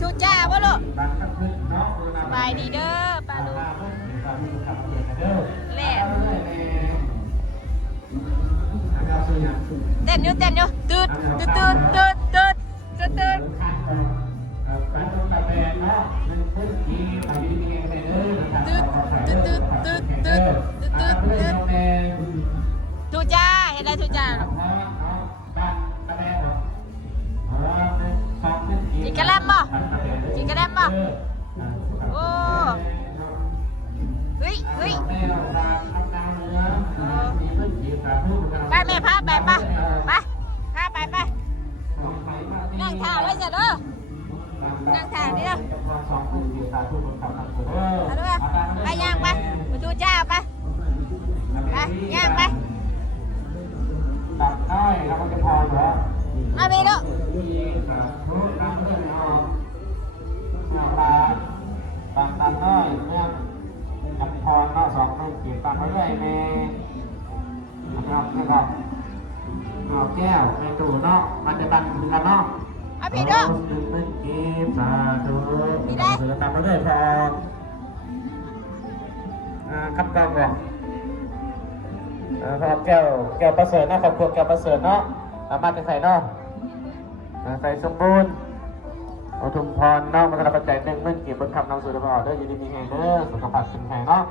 ทุจ้าวะลูกสบายดีเด้อปลาลูกแหลมเต้นอยู่ตืดตืดตืดตืดตืดตืดตืดทุจ้าเห็นได้ทุจ้ากินกระแลมบ่กินกระแลมบ่โอ้เฮ้ยไปแม่พาไปพาไปนั่งท่าเลยจ้ะเด้อนั่งท่านี่เด้อเอาด้วยไปย่างไปทุจ้าไปย่างไปตัดได้แล้วมันจะพอเหรอมามีลูกตัดได้เนี่ยจับพอเนาะสองคนขีดตัดไว้เลยแม่นะครับนะครับเอาแก้วในตู้เนาะมันจะตัดถึงกันเนาะเอาพี่ด้วยมันขีดสาธุพี่ได้ตัดไว้เลยพอครับก่อนก่อนครับแก้วประเสริฐนะครอบครัวแก้วประเสริฐเนาะมาจากไสเนาะใส่สมบูรณ์เอาทุมพรเนาะมาทำปัจจัยหนึ่งเมื่อกี้บนคำนำสู่ระบบเด้ออยู่ดีมีแห่งเด้อสุขภาพแข็งแรงเนาะ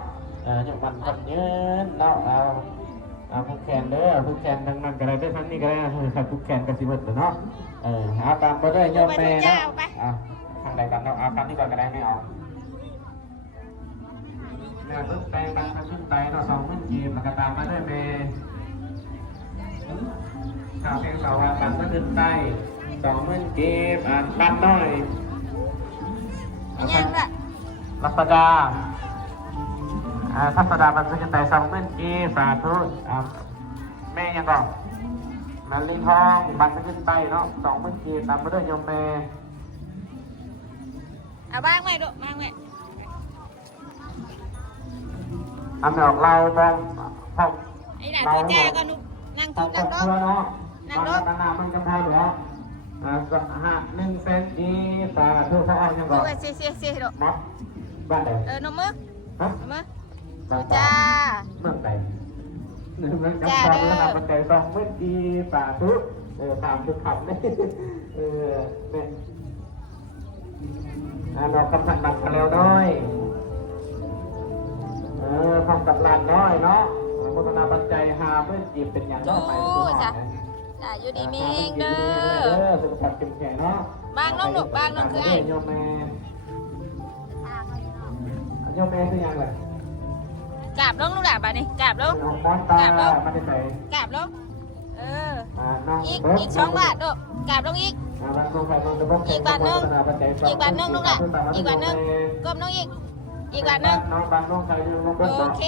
อย่างมันคนยืนเนาะเอาผู้แขนเด้อผู้แขนดังนั้นก็ได้ด้วยทั้งนี้ก็ได้ครับผู้แขนกันสิเบิดเนาะหาตามไปได้ยอมแม่นะทางใดกันเนาะเอาคำนี้ก่อนก็ได้ไม่เอาเนี่ยเพิ่งไปบางครั้งขึ้นไปเนาะสองเมื่อกี้แล้วก็ตามมาด้วยแม่ข่าวเพลงสาววันบันเมื่อขึ้นไป20,000 กีบปั้นน้อยรัศดาทัศดาบันทึกใจ20,000 กีบสาธุแม่ยังก่อนมันลีทองบันทึกใจเนาะ20,000 กีบตามมาด้วยโยมแม่เอาบ้างไหมลูกบ้างไหมอันนี้ออกเราบ้างพ่อไอ้หน่าตัวแจ้ก็นุนั่งทุกนั่งรถนั่งรถมันจะพอหรือ1 เซนติสาธุพระองค์ยังก่อนเสียลูกมัดบ้านไหนนมมือจ้าเมืองไหนเมืองจำปาเมืองมันใจ20,000 กีบสาธุตามทุกคำนี่เนี่ยเรากำลังดังกันแล้วน้อยทำกับลานน้อยเนาะพัฒนาปัจจัย50,000 กีบเป็นอย่างน้อยไปจ้ะอยู่ดีมีเองเด้อสุขภาพเข้มแข็งเนาะบางน้องลูกบางน้องคือไอ้โยมแม่โยมแม่คือยังไงกราบลงลูกหลานบ้านนี่กราบลงกราบลงกราบลงอีก2 บาทลูกกราบลงอีกบาทนึงบาทนึงลูกหลานอีกบาทนึงก้มน้องอีกบาทนึงโอเค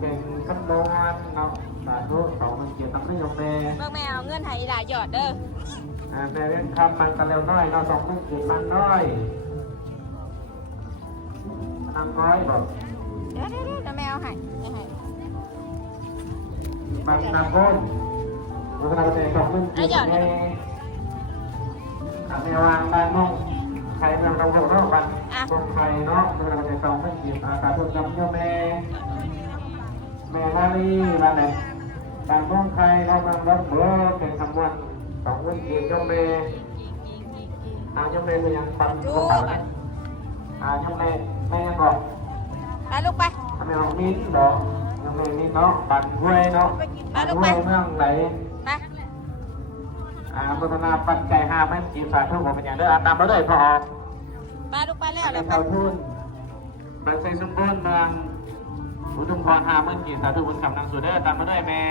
เป็นขนมเนาะสาธุ20,000 กีบทำให้โยมแม่เมื่อแม่เอาเงินให้หลายหยอดเด้อแม่เล่นคำมันกันเร็วน้อยเรา20,000 กีบมันน้อยทำน้อยบอกเดี๋ยวแม่เอาให้มันนำก้นมันกำลังจะ20,000 กีบแม่วางบ้านมองใครนำเราเข้าบ้านคนไทยเนาะมันกำลังจะ20,000 กีบสาธุนำโยมแม่นาลีมาไหนการมองใครเรามารับเบอร์เป็นคำวัน20,000 กีบโยมแม่โยมแม่คือยังฟังจูบโยมแม่ยังบอกไปลูกไปทำไมเรามิ้นเนาะโยมแม่มิ้นเนาะปั่นห้วยเนาะไปลูกไปเมืองไหนไปพัฒนาปัจจัย5,000 กีบสาธุผมเป็นอย่างเด้อตามมาด้วยพอไปลูกไปแล้วเลยไปทุนบันไซสมบูรณ์เมืองอุดมพร50,000 กีบสาธุบุญคำนางสุดเด้อตามมาด้วยแม่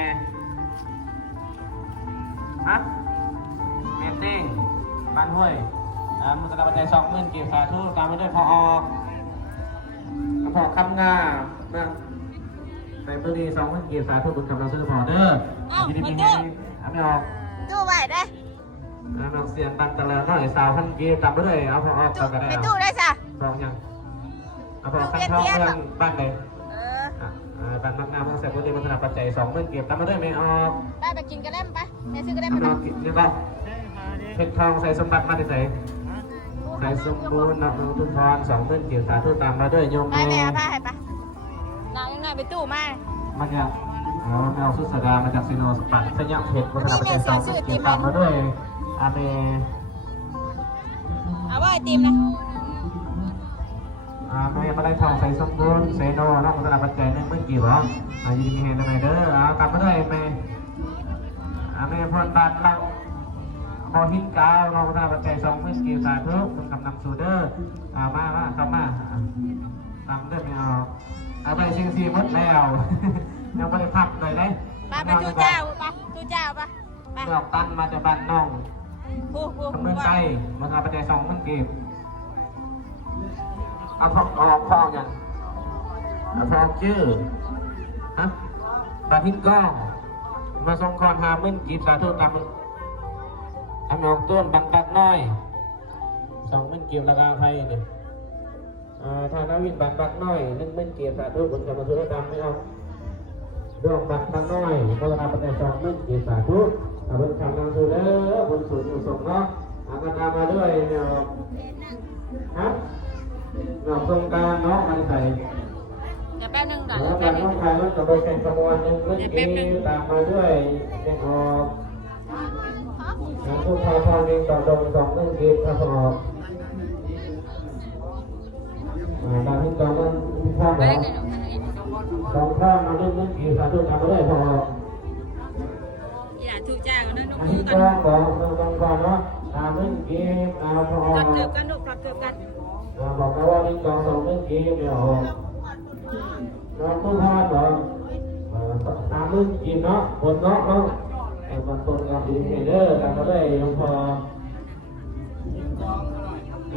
เมตติ้งบ้านห้วยมุสลิมปัจจัย20,000 กีบสาธุตามมาด้วยพอคำงาเมืองในพื้นที่20,000 กีบสาธุบุญคำนางสุดพอเด้อยินดีมีไม่ออกตู้ไหวได้น้องเสียนตันตะเลน้อย20,000 กีบตามมาด้วยเอาพอก็ได้ไปตู้ได้จ้ะยังเอาพอขั้นท้องเมืองบ้านไหนบ้านบางนาเมืองแสนบุรีพัฒนาปัจจัย20,000 กีบตามมาด้วยไม่ออกไปกินกระเล่มไปแม่ซื้อกระเล่มมากินนี่ก็เพชรทองใส่สมบัติมาที่ไหน ใส่สมบูรณ์นับทุนทอน20,000กีบสาธุตามมาด้วยโยม ไปแม่ไปให้ปะนางยังไงไปตู้มา มันยังเอาสุสดามาจากซีโนสปันสยามเพชรวัฒนประเทศ20,000กีบตามมาด้วยอาเม เอาว่าไอติมนะ ไม่มาได้ทองใส่สมบูรณ์เซโนนักพัฒนาปัจจัย10,000กีบเหรอยินดีมีเห็นอะไรเด้อกลับมาด้วยเมเมพรบัตรเราพอหินกาวเราพัฒนาปัจจัย20,000กีบสาธุคุณกำนำสูเดอร์มาเข้ามาตามด้วยไม่เอาไปเชียงซีมดแล้วยังไม่ได้พักเลยได้ ไปตู้เจ้าปะตู้เจ้าปะไป ดอกตันมาจากบ้านน้อง ผู้ ทำเมืองไทยพัฒนาปัจจัย20,000กีบเอาพ่ออย่างเอาพ่อชื่อฮะบาทินก้องมาส่งคอน50,000กีบสาธุตามทำนองต้นบางตักน้อย20,000กีบราคาไทยเนี่ยทางนาวินบางตักน้อย10,000กีบสาธุผลกรรมสุรกรรมไม่เอาดอกบางตักน้อยพัฒนาปัจจัย20,000กีบสาธุบนคำนางสุเด้อบนสูตรอยู่ส่งเนาะกันตามมาด้วยเนี่ยฮะดอกทรงการเนาะมันใส่ เดี๋ยวแป๊บนึงเดี๋ยว แล้ว แป๊ กา บ ร นึ ต้อง งการมันจะไปแข่งขบวน10,000ตามมาด้วยยังออกแล้วทุกพอพอเองต่อดง20,000กีบถ้าพอดาวที่กองมันพ่อหมอสองข้างมา10,000กีบสาธุตามมาด้วยพอ อย่าตู้เจ้านะนุ่ม อัน มื นี้ อกัน ก็บอกก่อนเนาะ10,000กีบพอ กัดเกือบกันลูกกัดเกือบกัน บอกแล้วว่านี่กอง20,000กีบเดี๋ยวน้องผู้ทอดเหรอ30,000กีบเนาะบนเนาะเนาะไอ้บนต้นกับดีเดอร์ตามมาด้วยยังพอ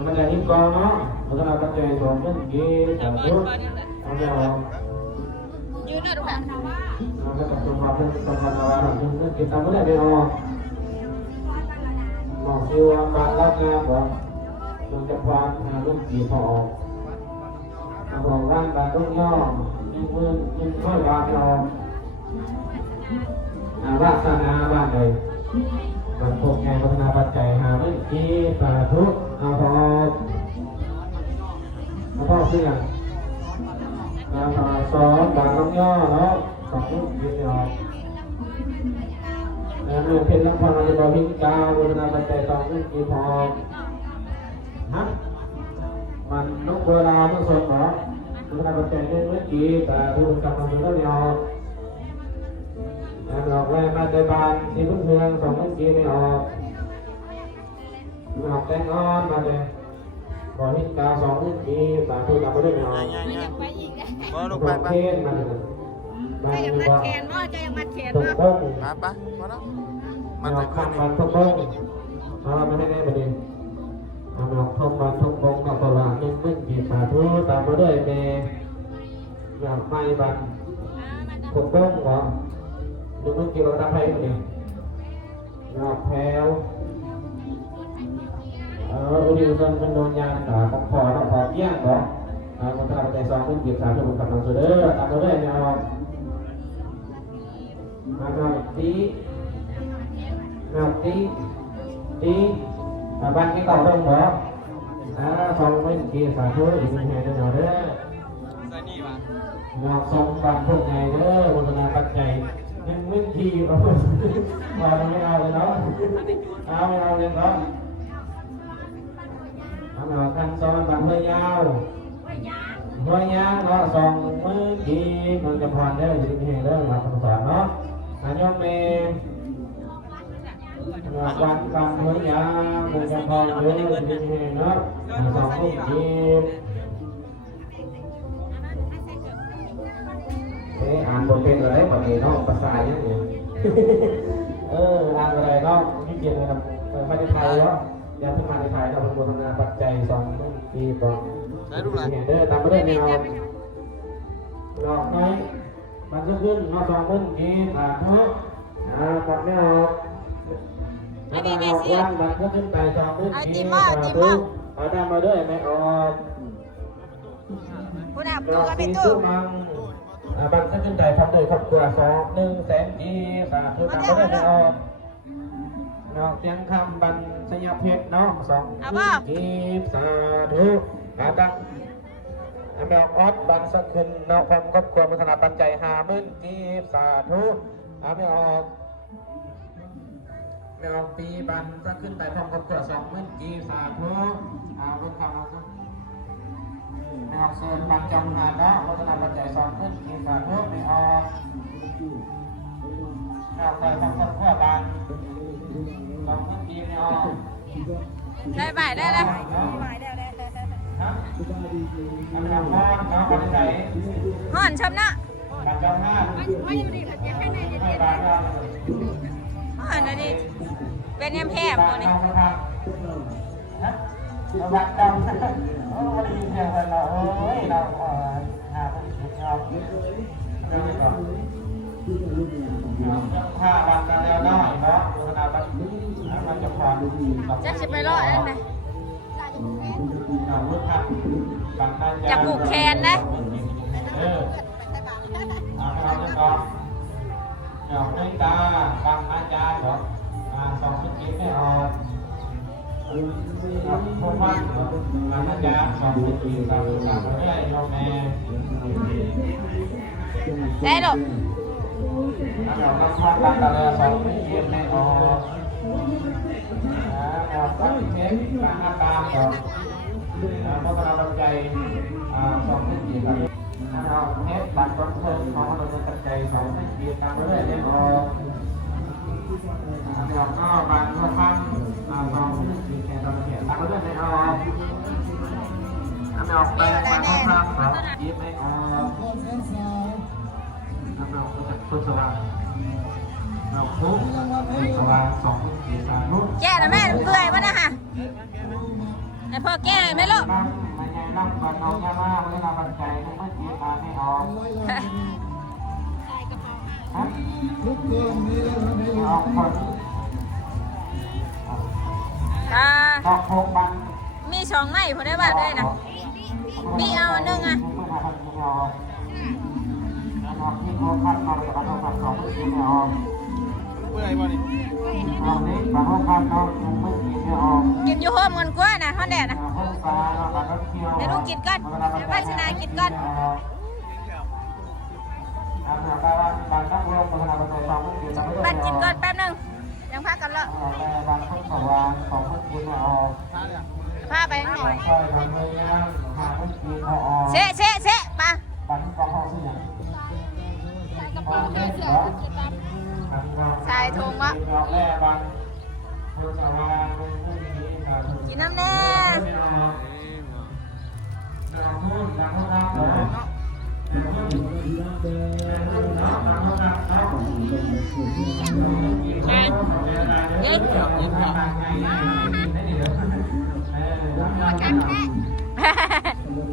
มันจะหิ้งกองเนาะมันก็เรากระจาย20,000กีบสาธุเอาเดี๋ยว ยืนหน่อยดูค่ะ เราจะต้องมาเป็นสมบัติเรา1,000กีบตามมาด้วยเดี๋ยวหมอซิวการรับงานบอกมันจะควาน50,000กีบพอบอกร่างกายต้องย่อยิ่งค่อยวางยอมวาสนาบ้านใดมันพกไงพัฒนาปัจจัย50,000กีบสาธุเอาพอเสื่อสอนบางต้องย่อเนาะ20,000กีบยอมแล้วเมื่อเป็นลักษณะจะบอกพิกาพัฒนาปัจจัย20,000กีบพอฮะมันนกโบราณต้องสดเหรอพัฒนาปัจจัย10,000กีบแต่ทุกกรรมมันก็ไม่เอาดอกแรกมาจากบ้านที่เพื่อน20,000กีบไม่ออกดอกแตงอ่อนมาเลยบ่อหินกา20,000กีบสาธุกรรมไม่ได้ไม่ออก ไม่อยากไปอีกนะ ดอกเทนมาเลย จะอยากมัดแขนมั้งจะอยากมัดแขน ทุก มั้ง บ้ง มาปะมาแล้ว มันจะขึ้นมันทุกบ้งมาได้ประเด็นดอกทงมันทุกบ้งดอกโบราณ10,000กีบสาธุตามมาด้วยเมย์ดอกไม้บันทุกบ้งเหรอ10,000กีบเราทำให้ประเด็นดอกแพลวอุดิวซันเป็นโดนยางของพอต้องพอเยี่ยงเหรอคนทำใจ20,000กีบสาธุกำลังสุดเด้อตามมาด้วยเนี่ยมาหน่อยตีบ้านที่เก่าต้องเหรอ20,000กีบสาธุอีก1แห่งเด้อเด้อเราส่งบัตรพวกไงเด้อบุญนาปัจจัย10,000กีบเราไม่เอาเลยเนาะไม่เอาเลยเนาะเราขั้นตอนบัตรเพื่อยาวเนาะ20,000กีบมันจะพรเด้ออีก1แห่งเด้อเราสอนเนาะยอมเมวันการเพื่อยาวมันจะพรเด้ออีก1แห่งเนาะ20,000กีบอ่านบทเพลงอะไรปกติเนาะภาษาอย่างนี้อ่านอะไรเนาะที่เกี่ยวกับไม่ได้ไทยเนาะยังเพิ่งมาในไทยเราเป็นบทนาปัจจัย20,000กีบก่อนเด้อตามไปได้แนวดอกไม้มันจะขึ้นมา20,000กีบธุหมดไม่ออกแล้วก็ออกว่างมันก็ขึ้นไป20,000กีบธุเอาตามมาด้วยไม่ออก คุณอาบ ด ตู้ อก กับ สี พี่ สุ ตู้ มังบางท่านขึ้นใจทำโดยครอบครัว100,000กีบสาธุตามมาด้วยไม่ออก ดอกเตียงคำบันสยเพชรน้องสอง เอาบ่ กีบสาธุอาดังแมวออดบันสักขึ้นนอกความครอบครัวมันขนาดปัจจัย50,000กีบสาธุไม่ออกไม่ออกปีบันสักขึ้นไปพร้อมครอบครัว20,000กีบสาธุเพิ่งคำนะครับไม่ออกเชิญบันจำงานเนาะมันขนาดปัจจัย20,000กีบสาธุไม่ออกไม่ออกไปพร้อมครอบครัวบัน20,000กีบไม่ออก ได้บ่ายได้เลย ห่อนชมนะห่อนนะดิเป็นยำแพบหมดนี่วัดดำโอ้ยยินดีกันเราโอ้ยเราผู้หญิงเราถ้าบันแล้วได้เนาะขนาดบันมันจะผ่าน จะไปรอดได้ไหมจะผูกแขนนะเอาเดี๋ยวไม่ตาบังอาจารย์เหรอ2 ชิ้นกินไม่ออกพวกมันบังอาจารย์2 ชิ้นกิน3 เรื่อยโยมแม่ได้หรอเดี๋ยวเราทำบังกันเลย2 ชิ้นกินไม่ออก2 ชิ้นบังอาจารย์เหรอเพราะเราใจ2 ชิ้นกินเราเฮ็ดบัตรต้นเพิ่มของเราจะใจ2 ชิ้นกินตามเรื่อยเลยออกเดี๋ยวก็บัตรก็พัง2 ชิ้นกินแค่เราเขียนตามเรื่อยเลยออกไม่ออกไปบัตรก็พัง2 ชิ้นไม่ออกเราคุณสว่างเราคุกสว่าง2 ชิ้นกินตามนู้นแก่นะแม่เปื่อยป่ะนะฮะไอพ่อแก่ไหมลูกนั่งบันเอาแค่ว่าไม่เราบันใจไม่กินมาไม่ออกออกคนออก6 บันมี2 ไม้พอได้บ้านได้นะมีเอาอันนึงอ่ะออกที่6 พันมาเลยบัน6 2 ชิ้นไม่ออกเมื่อไหร่วะนี่ตอนนี้บัน6 พันเราไม่กินไม่ออกกินอยู่โฮมกันกว่านะฮอนแดดนะเดี๋ยวลูกกินก่อนเดี๋ยวป้าชนะกินก่อนปัดกินก่อนแป๊บนึงยังพากันเลาะพาไปข้างนอกเชะมาใส่ถุงวะกินน้ำแน่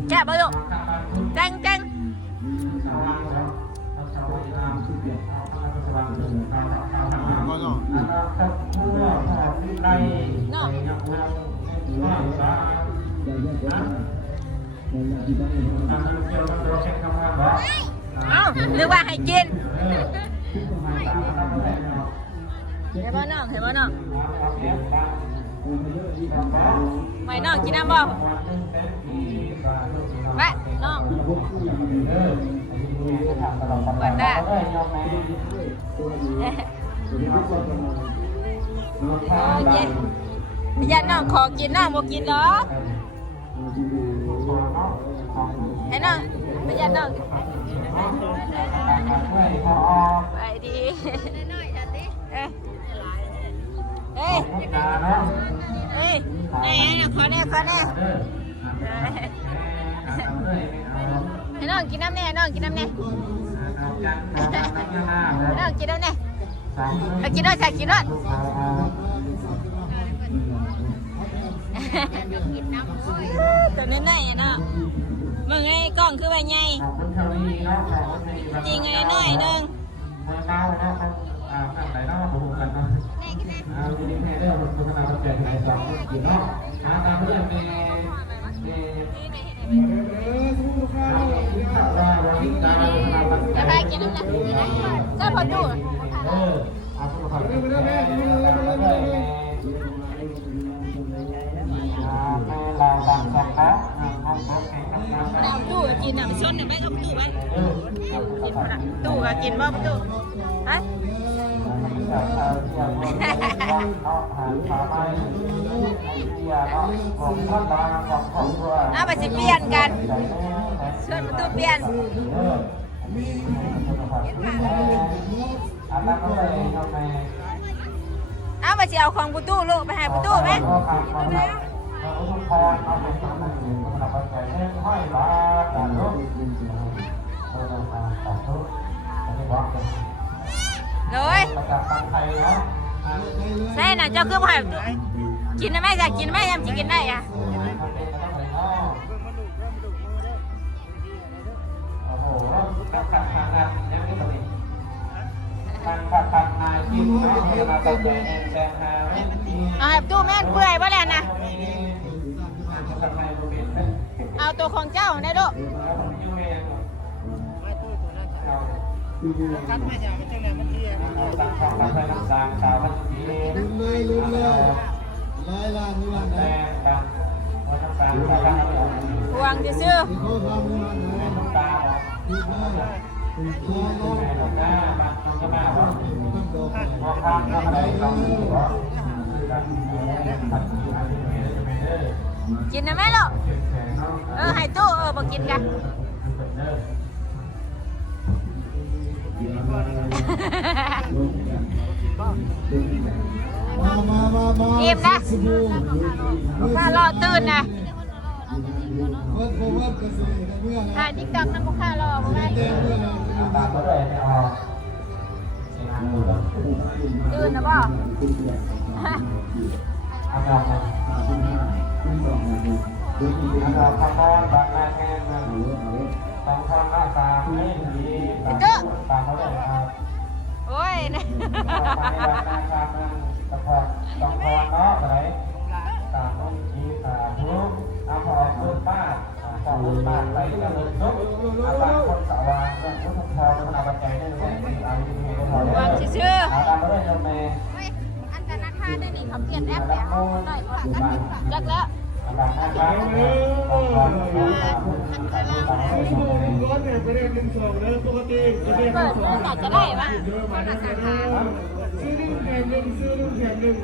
แก่ปะลูกจังนึกว่าให้กินเห็นบ่น้องไม่น้องกินน้ำบ่แม่น้องก่อนได้โอเคยันน้องขอกินน้องบ่กินหรอกให้น้องไปยันน้องไปดีเอ้ยนี่ขอแน่ให้น้องกินน้ำแน่น้องกินน้ำแน่น้องกินน้ำแน่กินด้วยจ้ะกินด้วยตัวนี้ไหนอ่ะเนาะมึงไงกล้องคือใบใหญ่จริงไงน้อยนึงจะไปกินน้ำหนักก็พอดู กินอ่ะมันชนหนึ่งแม่เอาประตูไว้กินพอละตู้ก็กินบ่ประตูฮะเอาไปสิเปลี่ยนกันชวนประตูเปลี่ยนเอาไปสิเอาของประตูลูกไปให้ประตูไหมเลยใช่น่ะเจ้าคือบ่ให้กินได้ไหมจ้ะกินไหมยังจะกินได้อ่ะเอาให้ตู้แม่นเปื่อยบ่แล้วนะเอาตัวของเจ้าได้ลูกคัดไม่ยาวมันจังเลยมันเที่ยงหวงจะซื้อกินได้ไหมลูกให้ตู้บอกกินกันอิ่มนะถ้ารอตื่นนะถ่ายติ๊กต็อกนะพวกข้ารอพวกแม่ตื่นนะบ่โอ้ยนะวางชื่ออันตนาคาได้หนิเขาเปลี่ยนแอปแล้วหน่อยจักแล้วเปิดเมื่อไหร่จะได้ปะซื้อหนึ่งแถมหนึ่งซื้อหนึ่งแถมหนึ่ง